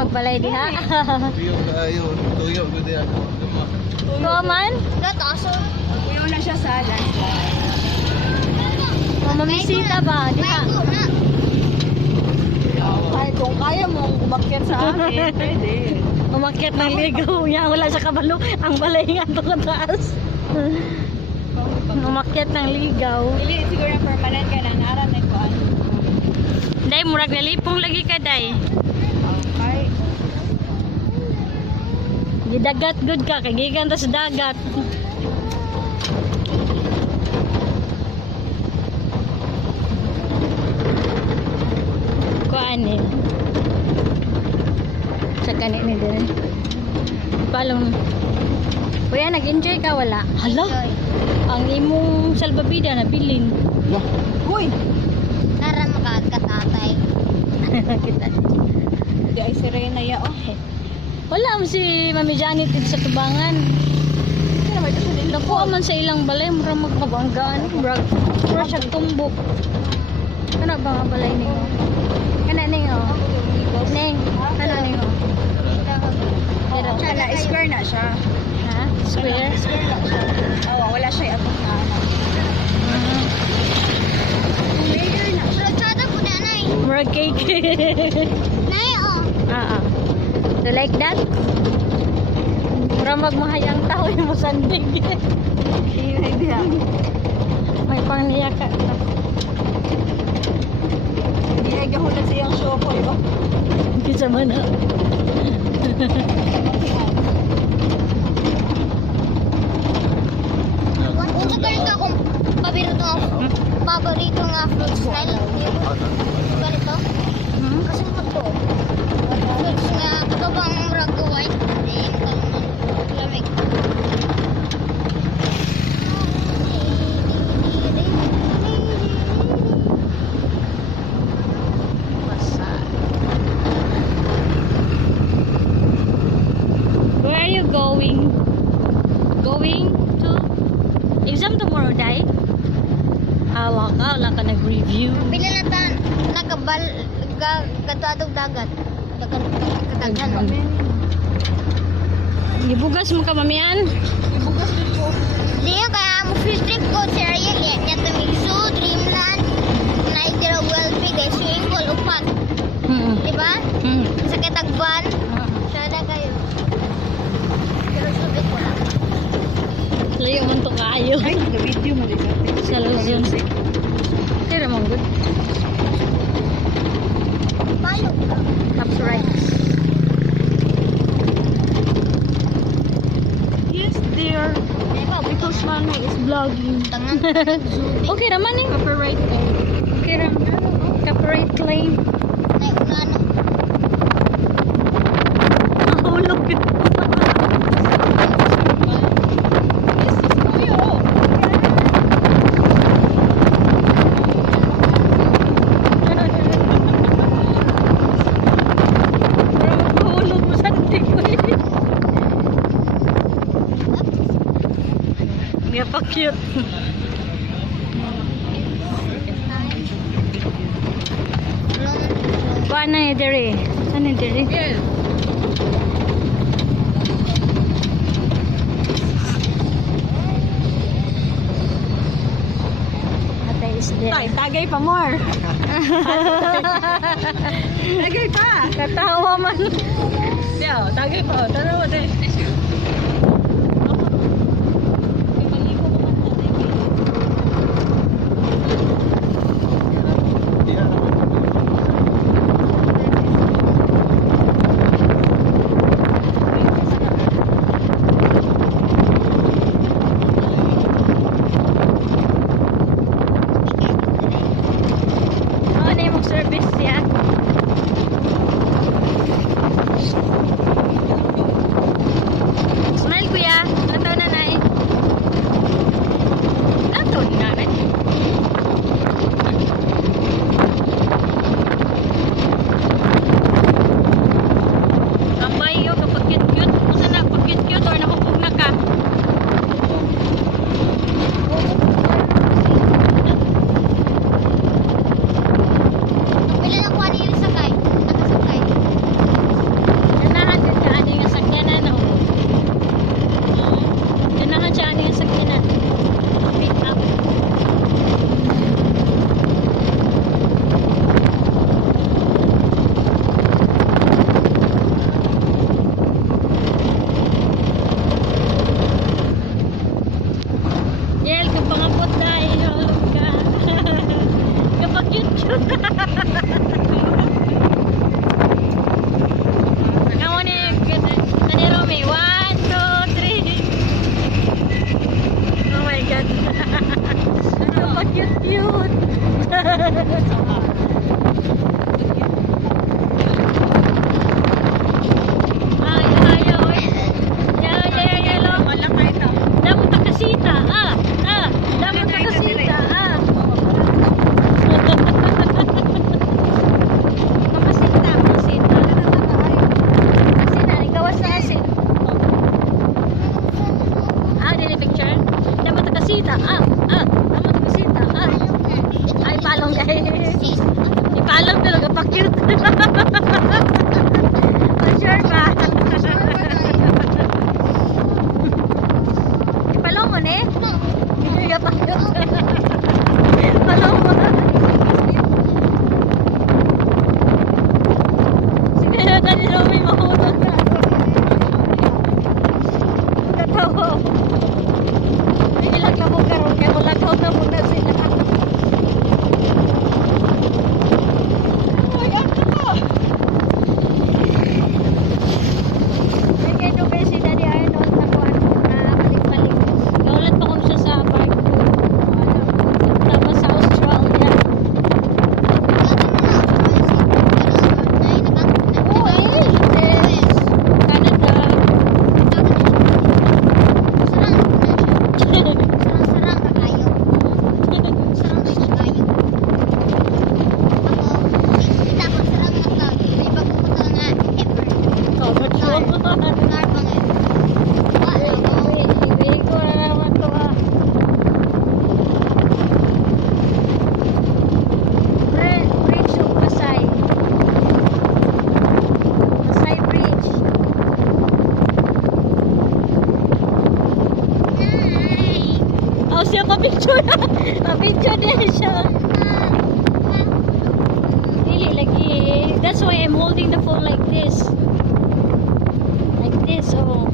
magbalay diha. Tuyo kayo. Tuyo ko diyan. Ko man? Gataso. Uyo na siya sa landslide. Mamamisita ba diha? Ay, kung kaya mong umakyat sa amin, pwede. Umakyat ng ligaw niya, wala sa kabalo. Ang balay nga to taas. Umakyat ng ligaw. Dili, siguro permanent ka na, naran na ko. Day, murag nalipong lagi ka, day. Okay. Gidagat good ka, kagigan ta sa dagat. Kuan eh. Sa kanin ni din. Palong. Kuya, nag-enjoy ka wala? Hala? Ang imong salbabida na bilin. Uy! Nara makakatatay. Kita. Di ay sirena ya, oh. Wala mo si Mami Janet dito sa tubangan. Hindi naman ito sa nila. Nakuha man sa ilang balay, mura magmabanggaan. Mura siya tumbok. Ano ba nga balay niyo? Kana niyo? Neng, ano niyo? Oo, na square na siya. Ha? Square? Square na siya. Oo, wala siya atong na ano. Mayor na. Ratsada po na, nay. Mura cake. Nay, oh. So like that? Mura magmahayang tao yung musandig. Hindi diya. May pangniya ka. Hindi ay gahulat siyang shokoy, oh. Hindi sa mana. Unsa ganito akong paborito nga fruits na ganito? Kasi mo to. Fruits nga ito bang murag white din lamig. Where are you going? Going to exam tomorrow, Day? Hala ka nag-review. Pila na ta nagabal katadog dagat. Dagat. Ibugas mo ka, mamian? Diyo kaya mo field trip ko sa area niya Tamisu, Dreamland, Niagara Wellfree, dahil swimming pool, upat. Diba? Sa Katagban, sana kayo. Pero sabi ko lang. Layo man to kayo. Ay, na-video mo din. Sa Luzon. Tira mong good. Paano? That's right. Yes, dear. Because Mami is vlogging. Tangan. Okay raman eh. Copyright. Okay raman. Copyright claim. Ay, ano? Mahulog. Mahulog mo sa tig ko eh. Nga pa cute. Kuha na eh, dere. Saan eh, dere? Yes. Ate is there. Tay, tagay pa more. Tagay pa. Katawa man. Diyo, tagay pa. Tara mo din. Ano na yung service siya? Bata ni Romy mahulog na. Katawa. Ilang labo karon kay wala ka na muna sila. May kayo ba si Daddy Arnold na kuhan na balik-balik. Naulat pa kung siya sa park. Tapos sa Australia. Canada. Oh, that's all. Iwihin ko na naman to ah. Bridge of Pasay. Pasay Bridge. Oh, siya pa-picture na. Pa-picture din siya. Dili lagi. That's why I'm holding the phone like this. Like this, oh.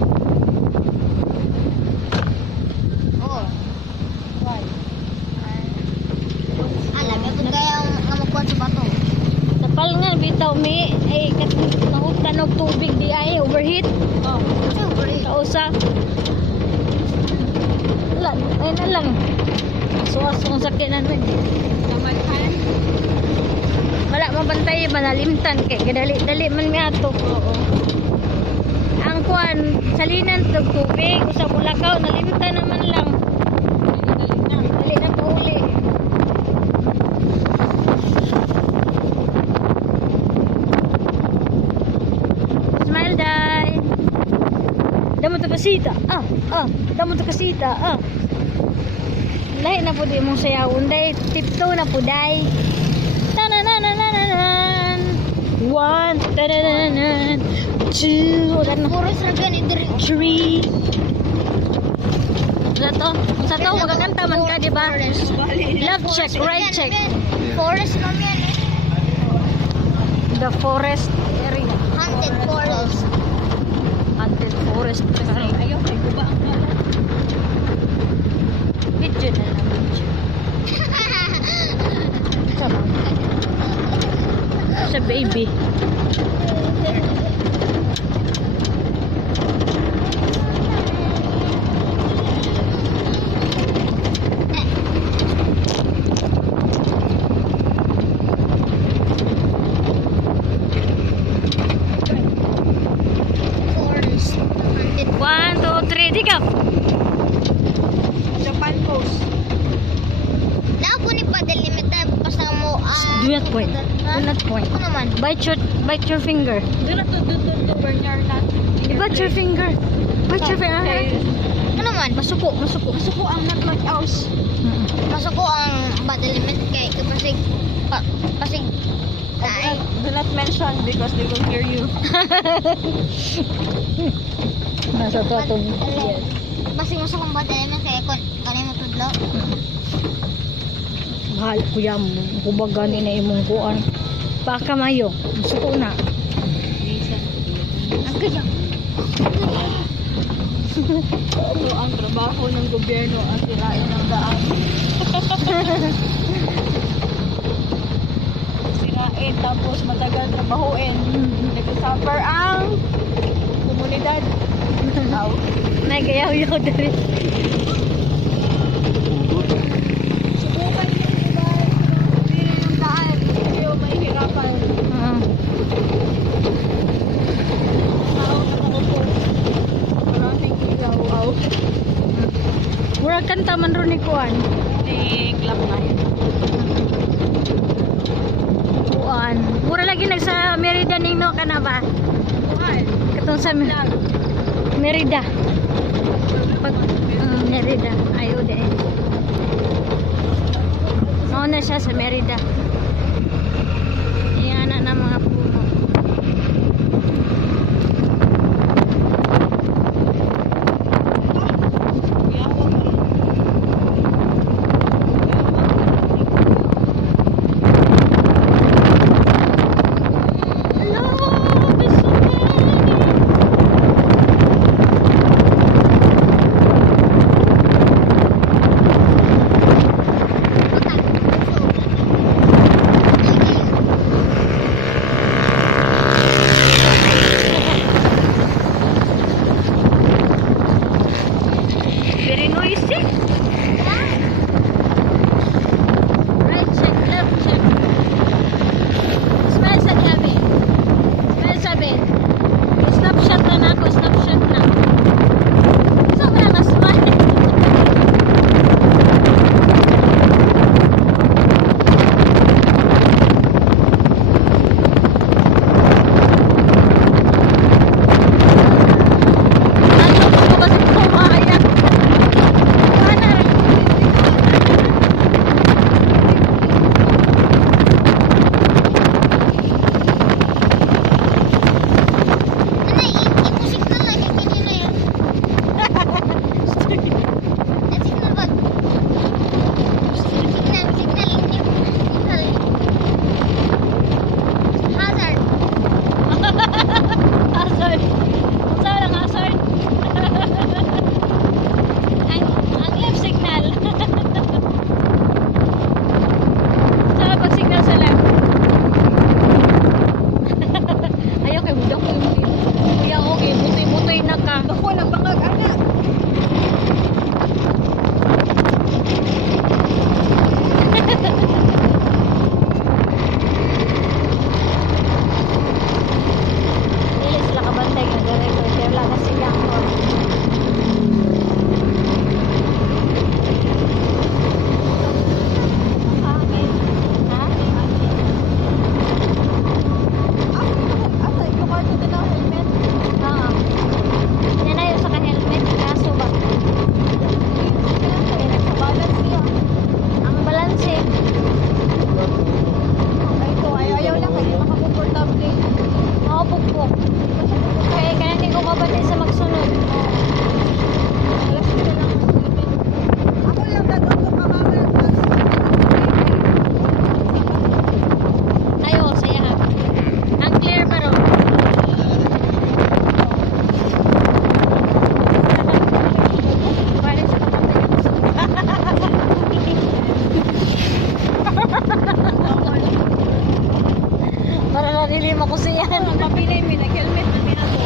Tapal nga, bitaw mi. Ay, nahutan og tubig di ay, overheat. Oh, kausa. Lang, ay na lang. Suwas kong sakinan mo. Wala mabantay, manalimtan kay kadali-dali man nga to. Oo. Ang kuan, salinan to tubig, usab ulakaw, nalimtan naman lang. Dali na pauli. Smile, day. Damo to kasita. Damo to kasita. Lahi na po di mong sayawon, day. Tipto na po, day. Tananananan. 1, tanananan. 2, three. Sa to, magkakanta man ka, di ba? Love check, right check. Forest lang yan eh. The forest area. Haunted forest. Haunted forest. Ayaw, ay guba ang pala. Video na lang, video. Sa baby. Forest. Haunted 1, 2, 3, tika! Japan Post. na po ni padalimita basta mo Do not point. Do not point. Ano naman? Bite your finger. Do when you're not. Bite your finger. Bite your finger. Ano naman? Masuko. Masuko ang not aus. Masok ko ang badalimit kay pasig ay Do not mention because they will hear you. Nasa to ato. Yes. Basig masok ang badalimit kay kanay mo tudlo. Mahal kuya mo. Kubaga ni na imong kuan. Baka mayo. Masuko na. Ang kaya. So, ang trabaho ng gobyerno ang sirain ng daan. Sirain tapos matagal trabahuin. Nag-suffer ang komunidad. Aw. Nagayaw-yaw dali. Subukan nyo diba? Hindi yung daan. Hindi yung mahihirapan. Tao na makupo. Maraming ilaw. Aw. Mura kanta man ron ni kuan. Di club na yun. Kuan. Mura lagi nagsa Merida ning no kana ba? Bukan. Katong sa Merida. Pag Merida. Ayo de. Mauna siya sa Merida. Iyan na mga puno. Hello, Ako na bangag anak. Dili sila kabantay nga director. Kaya wala na silang ko. Ha? Asa ito karto din ang helmet. Oo. Yan na yun sa kanya helmet. Kaso ba? Balance niya. Ang balanse. Ay ito ayaw lang kaya makakomportable. Makapugpog. Kaya kaya hindi ko kabantay sa magsunod. Alas ko na lang ang helmet. Ako lang dadong ko kamamay. Tayo, saya ha. Ang clear pa ron. Pare sa kapatid. Para nalilim ako siya. Mapilay mi nag-helmet na ako.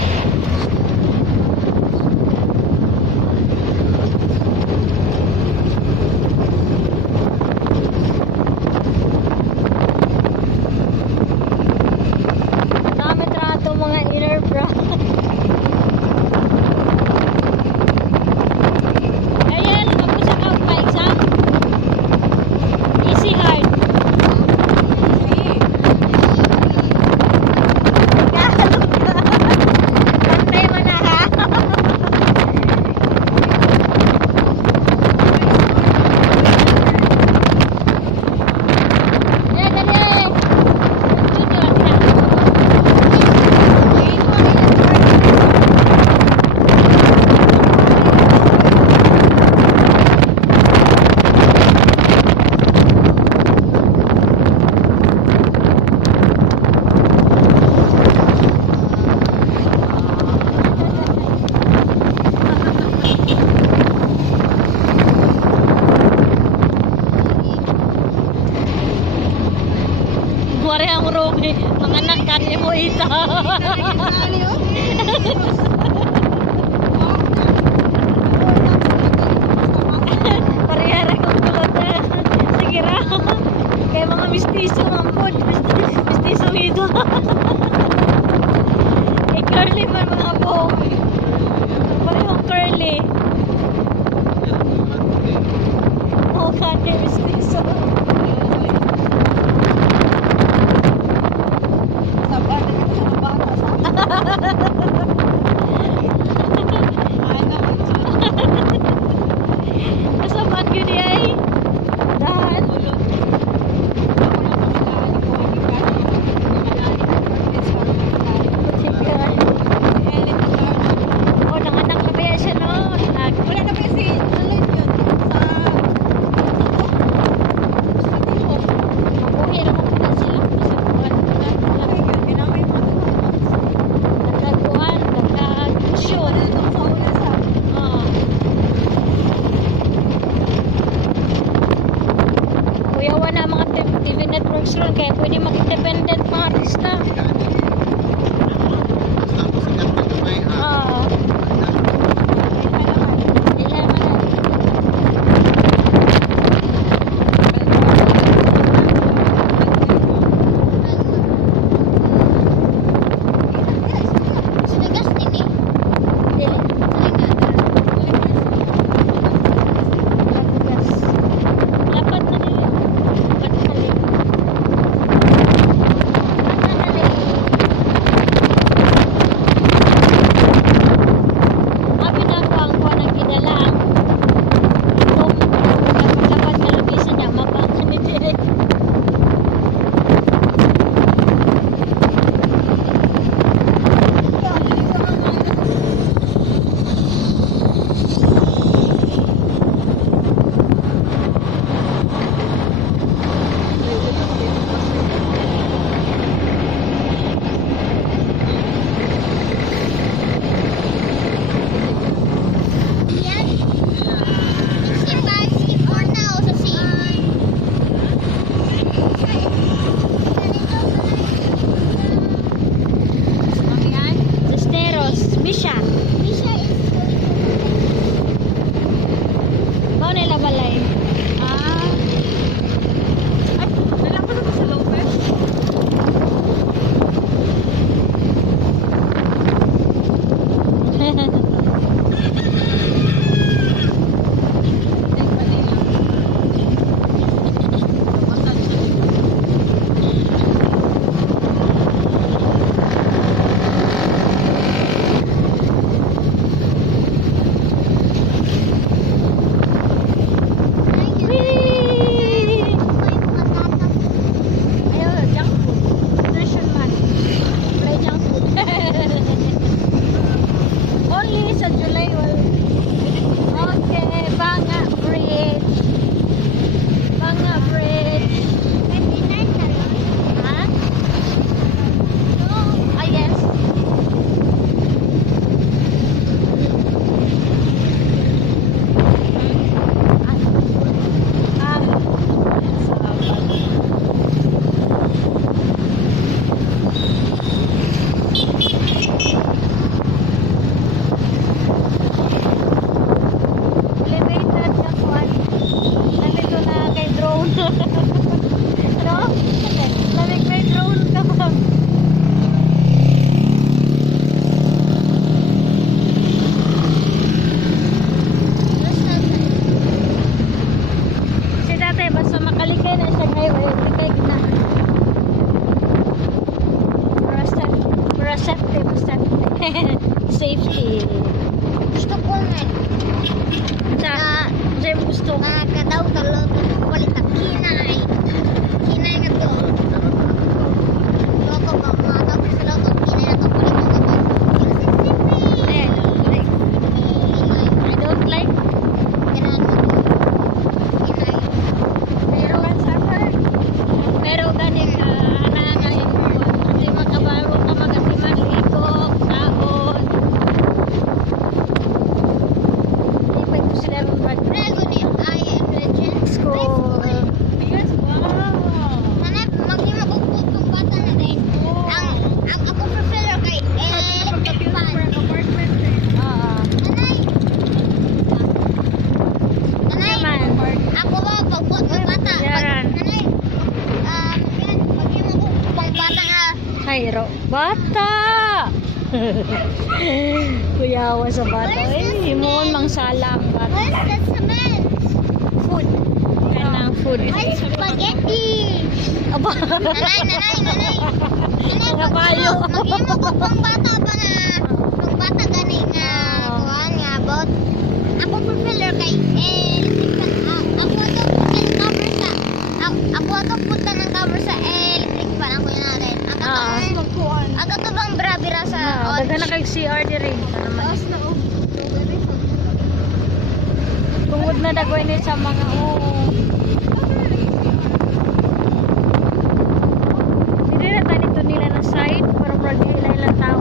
Dami trato mga inner bra. Ayan, tapos sa outbikes ha? Easy hard. Pantay mo na ha? Ayan, dali eh. Junior, ha? Wari ang robe, mga anak kani mo ita. Parehara kong kulot na. Sige ra. Kaya mga mistiso mampod. Mistiso ito. Eh, curly man mga po. Parehong curly. Oh, kani mistiso. Sabar na kita sa bata sa anak. Kasamaan ko di ay. Dahan. Ako na pagkakaan ko ang ikan. It's Para safety. Safety. Gusto ko nga. Sa gusto. Kadaw talo palit ang kinay. Kinay nga to. Loko ba mga tapos sila to kinay na to palit mo to. I don't like. Kinay mo to. Kinay. Pero ganit ka, nanay mo. Kasi makabaro ka magasiman liko, saon. Hindi pa ito sila rin ba? Prego ni I am legend. School. Nanay, maghimagugbog tong bata na din. Ang ako prefer kay electric fan. Nanay. Nanay. Naman. Ako ba pagbuot ng bata? Yaran. Nanay. Maghimagugbog tong bata nga. Hayro. Bata! Kuyawa sa bata. Eh, himon mang salang bata. Where's the cement? Food. Kanang food. Where's spaghetti? Aba. Nanay. Nanay, Mga payo. maghimagugbog tong bata ba nga? Tong bata gani nga. Kuhan nga about. Ako prefer kay electric fan. Ako ato putan ng cover sa. Ako ato putan ng cover sa electric fan. Ako yun natin. Ako to bang brabira sa Daga na kay CR di rin. Tungod na dagoy ni sa mga Hindi na tayo dito nila na side para pragi ilang tao.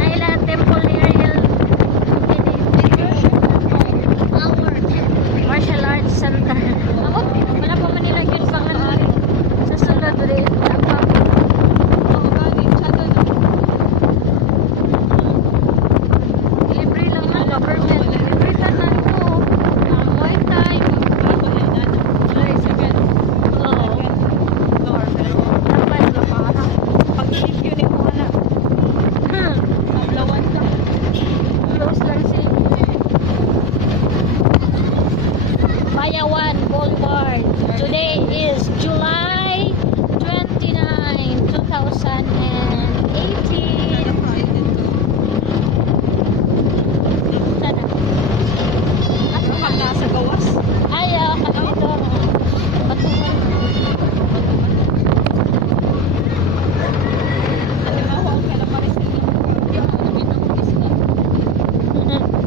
Naila temple ni Ariel. Martial arts center. Ako, wala pa man nila yun pang ano. Sa sunod ulit. Libre lang ng government. Libre lang na ito. Muay Thai. Oo. Dapat close lang si Bayawan Boulevard. Today is July 29, 2018. Sana. Ay, kapito. Patungan.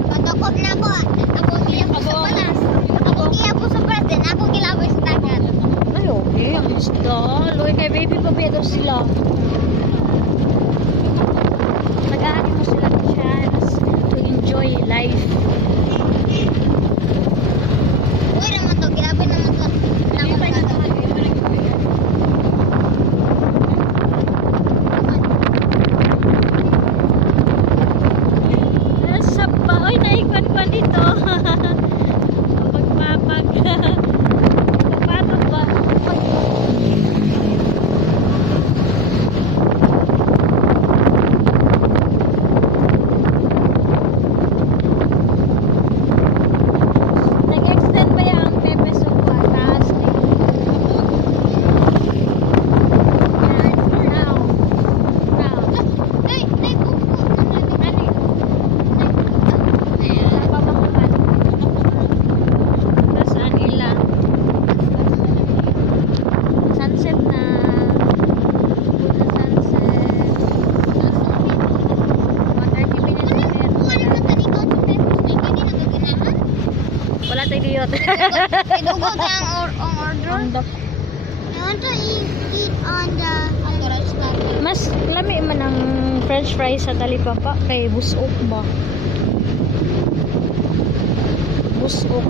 Patukop na ako. Ako gilaboy sa palas. Ako gilaboy sa palas din. Ako gilaboy sa dagat. Ay, okay. Ang isda. Loy kay baby pa ba daw sila? Nag-aari mo sila ng chance to enjoy life. Uy naman to. Gilaboy naman to. Nasa ba? Oy, naikwan-kwan dito. Pagpapag. Pagpapag ba? Nag-extend ba yung Pepe Sopa? Taas din. Now. Ay, buko. Ano yun? Napapakuhan. Nasa nila. Sunset na. Sunset. 130 minutes na rin. Wala tayo diyot. Idugod ang order. I want to eat on the authorized platform. Mas lami man ang french fries sa talipapa kay busok ba? Busok.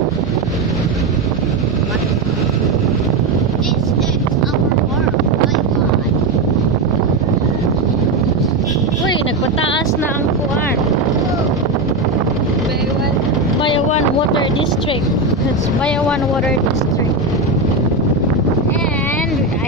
This is our work. My God. Uy, nagpataas na ang kuan. Bayawan Water District. It's Bayawan Water District.